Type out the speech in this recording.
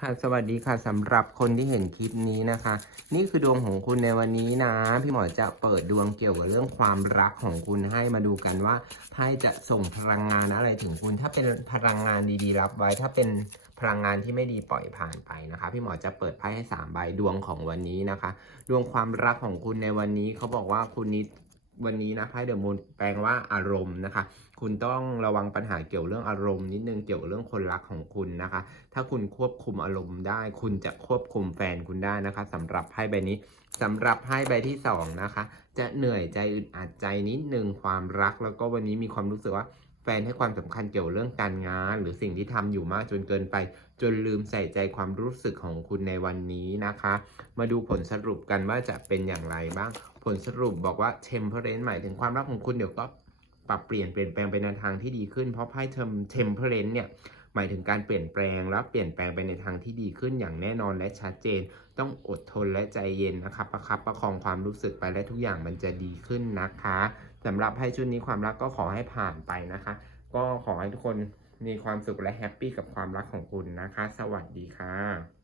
ค่ะสวัสดีค่ะสำหรับคนที่เห็นคลิปนี้นะคะ นี่คือดวงของคุณในวันนี้นะ พี่หมอจะเปิดดวงเกี่ยวกับเรื่องความรักของคุณให้มาดูกันว่าไพ่จะส่งพลังงานอะไรถึงคุณ ถ้าเป็นพลังงานดีๆ รับไว้ ถ้าเป็นพลังงานที่ไม่ดีปล่อยผ่านไปนะคะ พี่หมอจะเปิดไพ่ให้สามใบดวงของวันนี้นะคะ ดวงความรักของคุณในวันนี้เขาบอกว่าคุณนี้ วันนี้นะไพ่เดอะมูนแปลว่าอารมณ์นะคะ คุณต้องระวังปัญหาเกี่ยวเรื่องอารมณ์นิดนึงเกี่ยวกับเรื่องคนรักของคุณนะคะ ถ้าคุณควบคุมอารมณ์ได้ คุณจะควบคุมแฟนคุณได้นะคะสำหรับไพ่ใบนี้สำหรับไพ่ใบที่สองนะคะ จะเหนื่อยใจอึดอัดใจนิดนึงความรัก แล้วก็วันนี้มีความรู้สึกว่า แฟนให้ความสำคัญเกี่ยวเรื่องการงาน หรือสิ่งที่ทำอยู่มากจนเกินไป จนลืมใส่ใจความรู้สึกของคุณในวันนี้นะคะ มาดูผลสรุปกันว่าจะเป็นอย่างไรบ้าง ผลสรุปบอกว่า temperance หมายถึงความรักของคุณเดี๋ยวก็ปรับเปลี่ยนเปลี่ยนแปลงไปในทางที่ดีขึ้น เพราะไพ่เทม temperance เนี่ยหมายถึงการเปลี่ยนแปลงแล้วเปลี่ยนแปลงไปในทางที่ดีขึ้นอย่างแน่นอนและชัดเจน ต้องอดทนและใจเย็นนะครับประคับประคองความรู้สึกไปและทุกอย่างมันจะดีขึ้นนะคะ สำหรับไพ่ชุดนี้ความรักก็ขอให้ผ่านไปนะคะ ก็ขอให้ทุกคนมีความสุขและแฮปปี้กับความรักของคุณนะคะ สวัสดีค่ะ